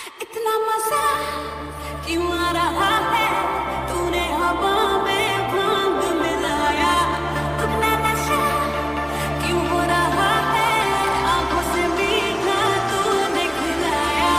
इतना मजा क्यों आ रहा है तूने हवा में भांग मिलाया अपना नशा क्यों हो रहा है आंखों से मीठा तूने खिलाया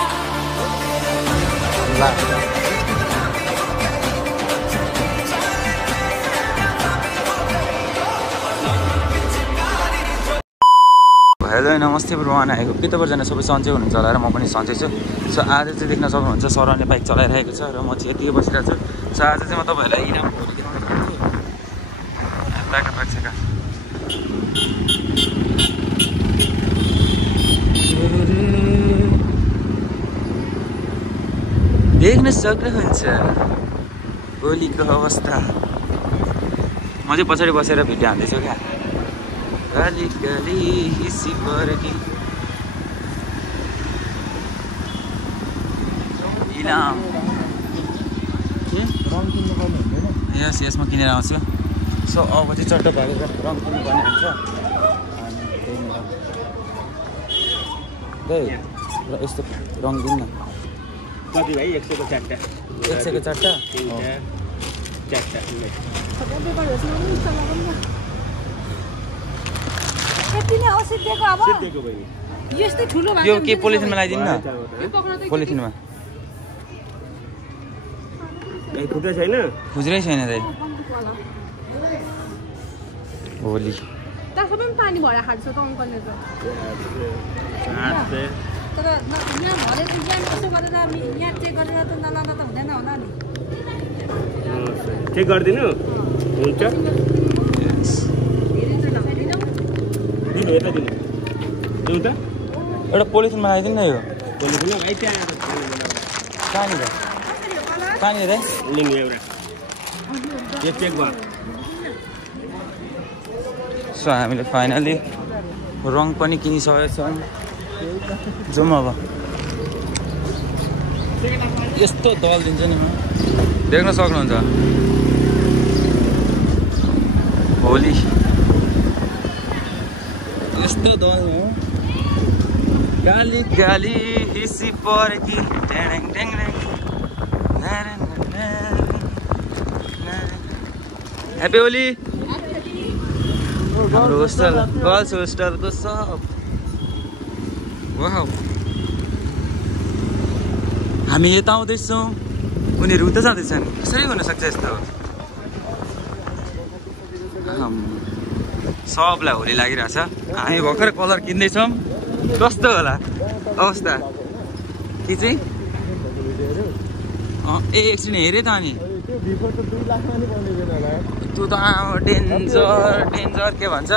हेलो नमस्ते ब्रुवान आएको के तपाईँजना सबै सन्चै हुनुहुन्छ होला र म पनि सन्चै छु। सो आज चाहिँ देख्न सक्नुहुन्छ सरले बाइक चलाइरहेको छ र म चाहिँ यतिकै बसिरहेको छु। सो आज चाहिँ म तपाईँहरूलाई इनाम भोलि देखाउन चाहन्छु। देख्न सक्नुहुन्छ भोलिको अवस्था। म चाहिँ पछाडि बसेर भिडियो हान्दैछु क्या। गाली गाली हिसी परेकी इनाम यस यसमा किनेर आउँछु। सो अब चाहिँ चट्ट भएको रङ किन्नुपर्ने हुन्छ त्यही र यस्तो रङ किन्न कति भाइ 100 को 4टा 100 को 4टा यो के पोलिथिनमा लगाइदिनु न पोलिथिनमा खुद्रा छैन खुज्रै छैन दाइ भोलि सबै पानी भएर खान्छ त अङ्कलले त तर यहाँ भरे बिहान यसो गरेर यहाँ चेक गरेर त नलाँदा त हुँदैन होला नि चेक गरिदिनु हुन्छ एउटा पोलिथिनमा लगाइदिनु न यो कहाँनिर सो हामीले फाइनली रङ पनि किनिसकेको छौँ। जाउँ अब यस्तो दल दिन्छ नि म देख्न सक्नुहुन्छ भोलि यस्तो दल हो गाली गाली हिसी परेकी ट्याङ ट्याङ ह्याप्पी होली हाम्रो होस्टल गर्ल्स होस्टलको सब वाउ हामी यता आउँदैछौँ उनीहरू उता जाँदैछन् कसरी हुनसक्छ यस्तो सबलाई होली लागिरहेछ। हामी भर्खर कलर किन्दैछौँ कस्तो होला अवस्था के चाहिँ एकछिन हेरेँ त अनि त्यो त डेन्जर के भन्छ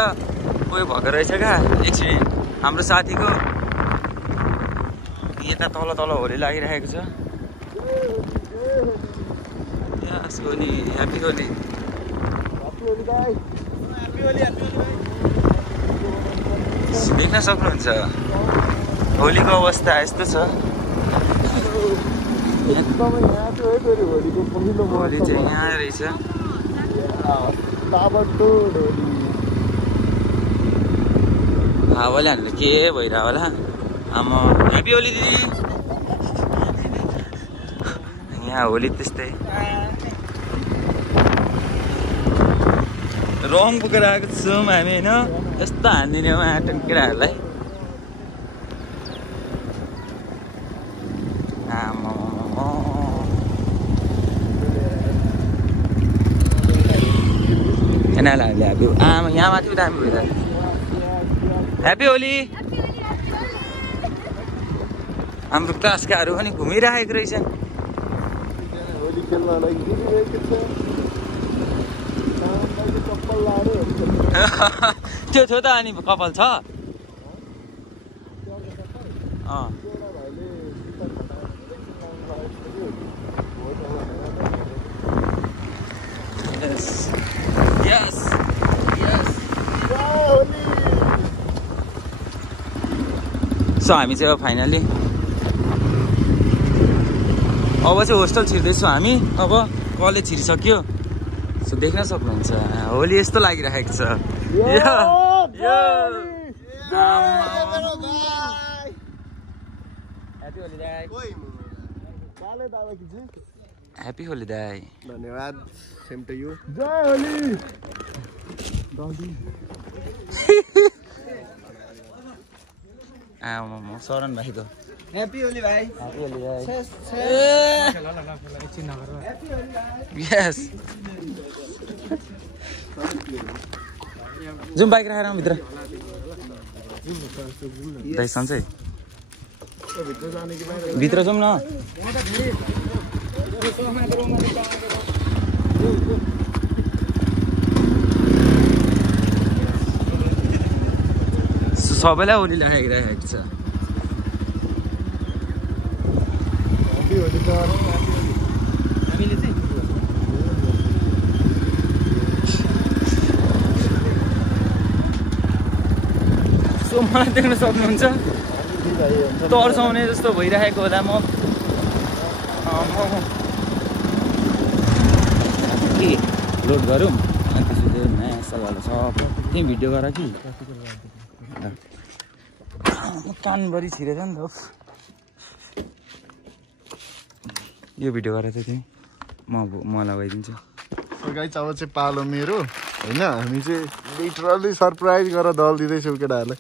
उयो भएको रहेछ क्या एक्सिडेन्ट हाम्रो साथीको यता तल होली लागिरहेको छ। यस होली ह्याप्पी होली देख्न सक्नुहुन्छ होलीको अवस्था यस्तो छ। होली चाहिँ यहाँ रहेछ हावाले हामीले के भइरह होला आमा ह्याप्पी होली दिदी यहाँ होली त्यस्तै रङ बोकेर आएको छौँ हामी होइन यस्तो हानिदिने हो आँटन केटाहरूलाई यिनीहरूलाई ह्याप्पी आमा यहाँ माथि दामी भयो त ह्याप्पी होली। हाम्रो क्लासकाहरू पनि घुमिरहेको रहेछन् त्यो थियो त अनि कपाल छ Yes. सो हामी चाहिँ अब फाइनली अब चाहिँ होस्टल छिर्दैछौँ हामी। अब कलेज छिरिसक्यो। सो देख्न सक्नुहुन्छ होली यस्तो लागिरहेको छ। Happy holiday. ह्याप्पी होली दाई धन्यवाद सेम टु यु जय होली आमा शरण भाइको ह्याप्पी होली भाइ यस जुम बाइक राखेर आउँ भित्र दाइ सन्चै भित्र जाउँ न सबैलाई होली लगाइरहेको छ हामीले चाहिँ सो मलाई देख्न सक्नुहुन्छ तर्साउने जस्तो भइरहेको होला म के लोड गरौँ अनि त्यसपछि नयाँ सल्लाह सब त्यहीँ भिडियो गर कि कानभरि छिरेछ नि त यो भिडियो गरेर चाहिँ म लगाइदिन्छु गाइस अब चाहिँ पालो मेरो होइन हामी चाहिँ लिटरली सरप्राइज गरेर दल दिँदैछौँ केटाहरूलाई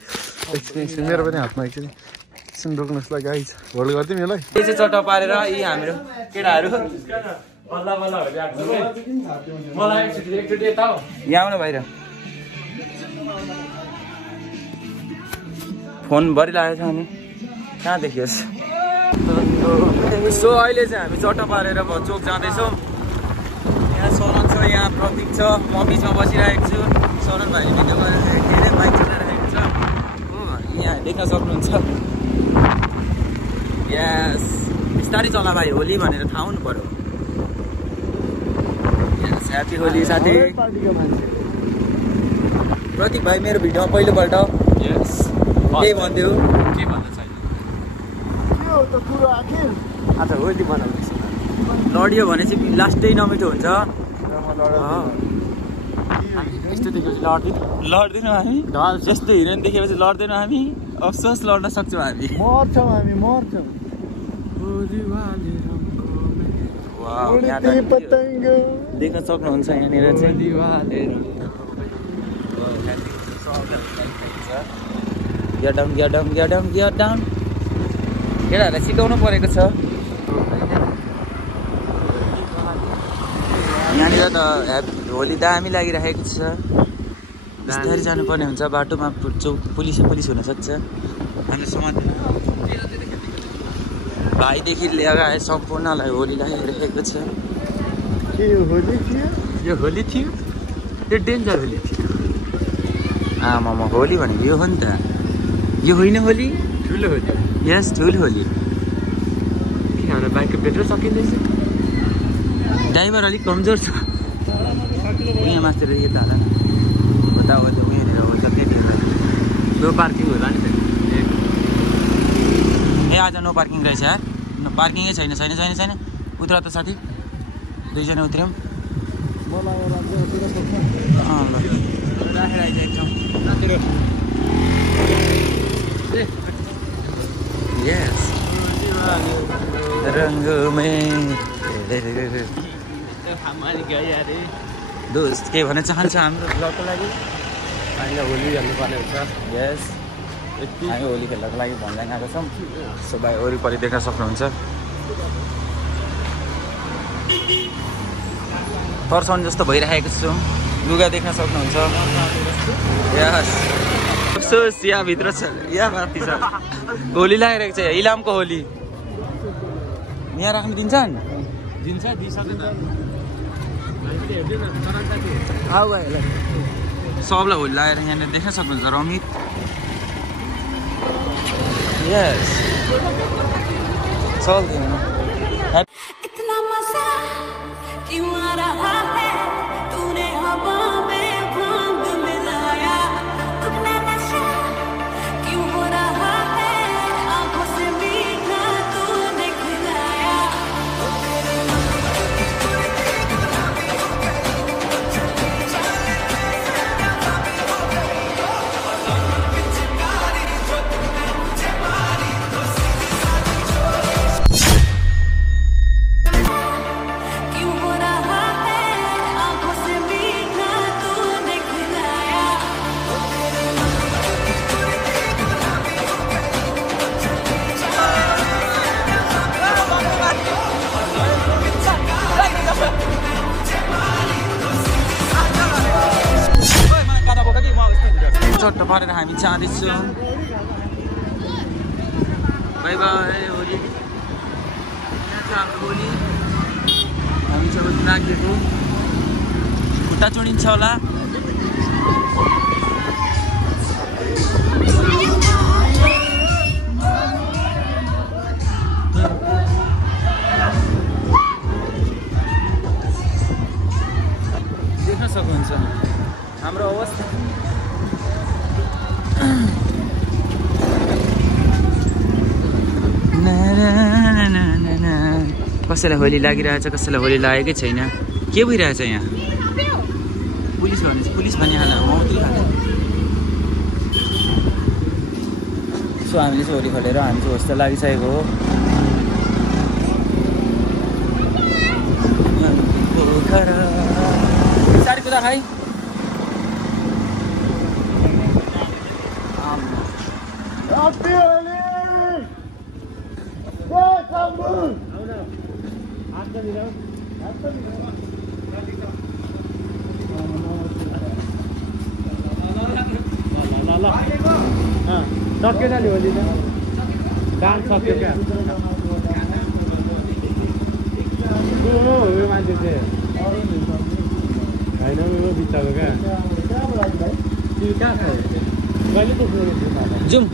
एकछिन मेरो पनि हातमा एकछिन एकछिन रोक्नुहोस् ल गाइस होल्ड गरिदिउँ यसलाई यो चाहिँ चट्टा पारेर यी हाम्रो केटाहरू यहाँ आउनु बाहिर फोन भरिरहेको छ अनि कहाँ देखियोस् सो अहिले चाहिँ हामी चट्टा पारेर चोक जाँदैछौँ यहाँ शरण छ यहाँ प्रतीक छ म बिचमा बसिरहेको छु शरण भाइले भिडियो गरेर के अरे बाइक चलाइरहेको छ हो यहाँ देख्न सक्नुहुन्छ यस बिस्तारै चला भाइ होली भनेर थाहा हुनु पर्यो यस ह्याप्पी होली साथी प्रतीक भाइ मेरो भिडियोमा पहिलोपल्ट यस के भन्थ्यो के भन्न छैन आज होली बनाउँदैछ लडियो भने चाहिँ लास्टै नमिठो हुन्छ यस्तो देखेपछि लड्दैनौँ हामी जस्तो हिरोइन देखेपछि लड्दैनौँ हामी अफसोस लड्न सक्छौँ हामी मर्छौँ हामी मर्छौँ देख्न सक्नुहुन्छ यहाँनिर चाहिँ gear down gear down gear down gear down केटाहरूलाई सिकाउनु परेको छ यहाँनिर त होली दामी लागिरहेको छ बिस्तारै जानुपर्ने हुन्छ बाटोमा पुलिस हुनसक्छ हामीले समात्दैन भाइदेखि लगाए सम्पूर्णलाई होली लगाइरहेको छ यो होली थियो यो डेन्जर होली थियो आमा होली भनेको यो हो नि त यो होइन होली ठुलो होली यस ठुलो होली के हाम्रो बाइकको पेट्रोल सकिँदैछ ड्राइभर अलिक कमजोर छ यहाँ मास्तिर यता होला न उता उयोनिर हुन्छ त्यतिखेर नो पार्किङ होला नि त ए आज नो पार्किङ रहेछ यार पार्किङै छैन छैन छैन छैन उत्र त साथी दुईजना उत्रौँ राखेर आइरहेको छौँ यस रङ्गमै दोस्त के भन्न चाहन्छ हाम्रो ब्लगको लागि अहिले होली हेर्नुपर्ने हुन्छ यस हामी होली खेल्नको लागि भन्दै गएको छौँ सो भाइ वरिपरि देख्न सक्नुहुन्छ तर्साउने जस्तो भइरहेको छु लुगा देख्न सक्नुहुन्छ यस अफसोस यहाँभित्र छ यहाँ माथि छ होली लगाइरहेको छ इलामको होली यहाँ राख्नु दिन्छन् दिन्छ दिइसक्दैन सबलाई होली लगाएर यहाँनिर देख्न सक्नुहुन्छ रमित यस चल्दैन इतना मजा क्यों आ रहा है तूने हवा में भांग मिलाया अपना नशा क्यों हो रहा है आंखों से मीठा तूने खिलाया चट्ट पारेर हामी जाँदैछौँ। By by Holi. यहाँ छ हाम्रो होली। हामी चाहिँ राखिदिएको खुट्टा चोडिन्छ होला। देख्न सक्नुहुन्छ हाम्रो अवस्था। कसैलाई होली लागिरहेछ, कसैलाई होली लागेकै छैन। के भइरहेछ यहाँ? पुलिस भनेपछि पुलिस भनिहाल, म उत्रै खाले। सो हामीले चाहिँ होली खोलेर हामी चाहिँ होस्टेल लागिसकेको हो। साडी कुदा खाइ सक्यो नि होली त काम सक्यो क्या मान्छे चाहिँ होइन उयो बित्ताको क्या त्यो कहाँ छ कहिले पुग्नु जाउँ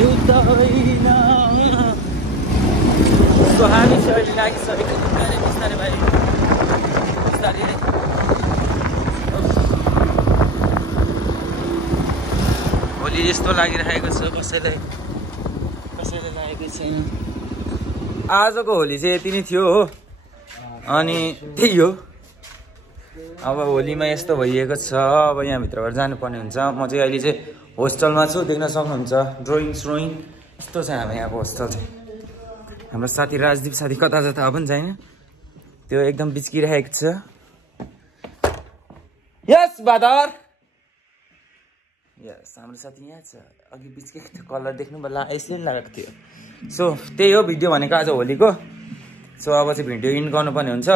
एउटा होइन हामी शैली लागिसकेको बिस्तारै बिस्तारै भाइ बिस्तारै होली यस्तो लागिरहेको छ। कसैलाई लागेकै छैन। आजको होली चाहिँ यति नै थियो हो। अनि त्यही हो, अब होलीमा यस्तो भइएको छ। अब यहाँभित्रबाट जानुपर्ने हुन्छ। म चाहिँ अहिले चाहिँ होस्टेलमा छु, देख्न सक्नुहुन्छ। ड्रइङ स्रोइङ यस्तो छ हाम्रो यहाँको होस्टेल चाहिँ। हाम्रो साथी राजदीप साथी कता छ थाहा पनि छैन, त्यो एकदम बिच्किरहेको छ। यस बादर यस हाम्रो साथी यहाँ छ। अघि बिच्केको थियो, कलर देख्नु बल्ल यसरी लागेको थियो। सो त्यही हो भिडियो भनेको आज होलीको। सो अब चाहिँ भिडियो इन्ड गर्नुपर्ने हुन्छ।